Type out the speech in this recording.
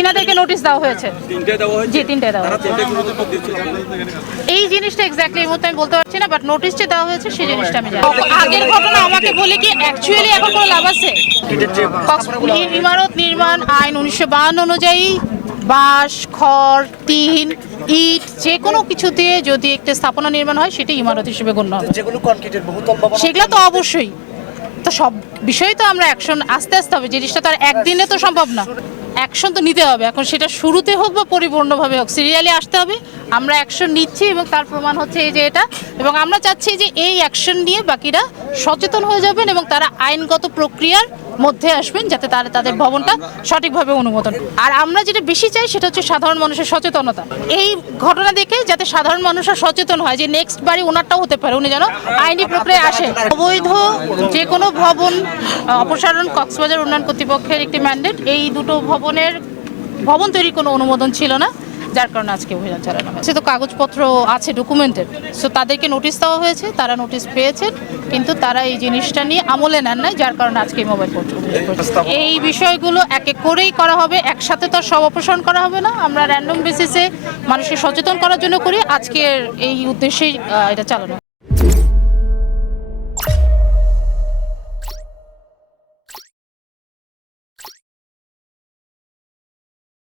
এনাদেরকে notice দেওয়া হয়েছে, জি 3টে দেওয়া হয়েছে। এই জিনিসটা এক্স্যাক্টলি এই মুহূর্তে আমি বলতে পারছি না, বাট নোটিশটা দেওয়া হয়েছে সেই জিনিসটা আমি জানি। আগের ঘটনা আমাকে বলে কি অ্যাকচুয়ালি এখন কোনো লাভ আছে? ইমারত নির্মাণ আইন 1952 অনুযায়ী বাঁশ, খড়, টিন, ইট যে কোনো কিছু দিয়ে যদি একটা স্থাপনা নির্মাণ হয় সেটা ইমারত হিসেবে গণ্য হবে। সেগুলো তো অবশ্যই, তো সব বিষয়ে তো আমরা অ্যাকশন আস্তে আস্তে হবে, জিনিসটা তো আর একদিনে তো সম্ভব না। অ্যাকশন তো নিতে হবে, এখন সেটা শুরুতে হোক বা পরিপূর্ণভাবে হোক, সিরিয়ালি আসতে হবে। আমরা অ্যাকশন নিচ্ছি এবং তার প্রমাণ হচ্ছে এই যে এটা, এবং আমরা চাচ্ছি যে এই অ্যাকশন নিয়ে বাকিরা সচেতন হয়ে যাবেন এবং তারা আইনগত প্রক্রিয়ার মধ্যে আসবেন যাতে তারা তাদের ভবনটা সঠিকভাবে অনুমোদন। আর আমরা যেটা বেশি চাই সেটা হচ্ছে সাধারণ মানুষের সচেতনতা। এই ঘটনা দেখে যাতে সাধারণ মানুষরা সচেতন হয় যে নেক্সট বাড়ি ওনারটাও হতে পারে, উনি যেন আইনি প্রক্রিয়ায় আসে। অবৈধ যে কোনো ভবন অপসারণ কক্সবাজার উন্নয়ন কর্তৃপক্ষের একটি ম্যান্ডেট। এই দুটো ভবন তৈরির কোনো অনুমোদন ছিল না, যার কারণে আজকে অভিযান চালানো হয়েছে। তো কাগজপত্র আছে, ডকুমেন্টেড, সো তাদেরকে নোটিশ দেওয়া হয়েছে, তারা নোটিশ পেয়েছেন, কিন্তু তারা এই জিনিসটা নিয়ে আমলে নেন নাই, যার কারণে আজকে মোবাইল ফোন। এই বিষয়গুলো এক এক করেই করা হবে, একসাথে তো সব অপসারণ করা হবে না। আমরা র্যান্ডম বেসিসে মানুষকে সচেতন করার জন্য করি, আজকের এই উদ্দেশ্যেই এটা চালানো।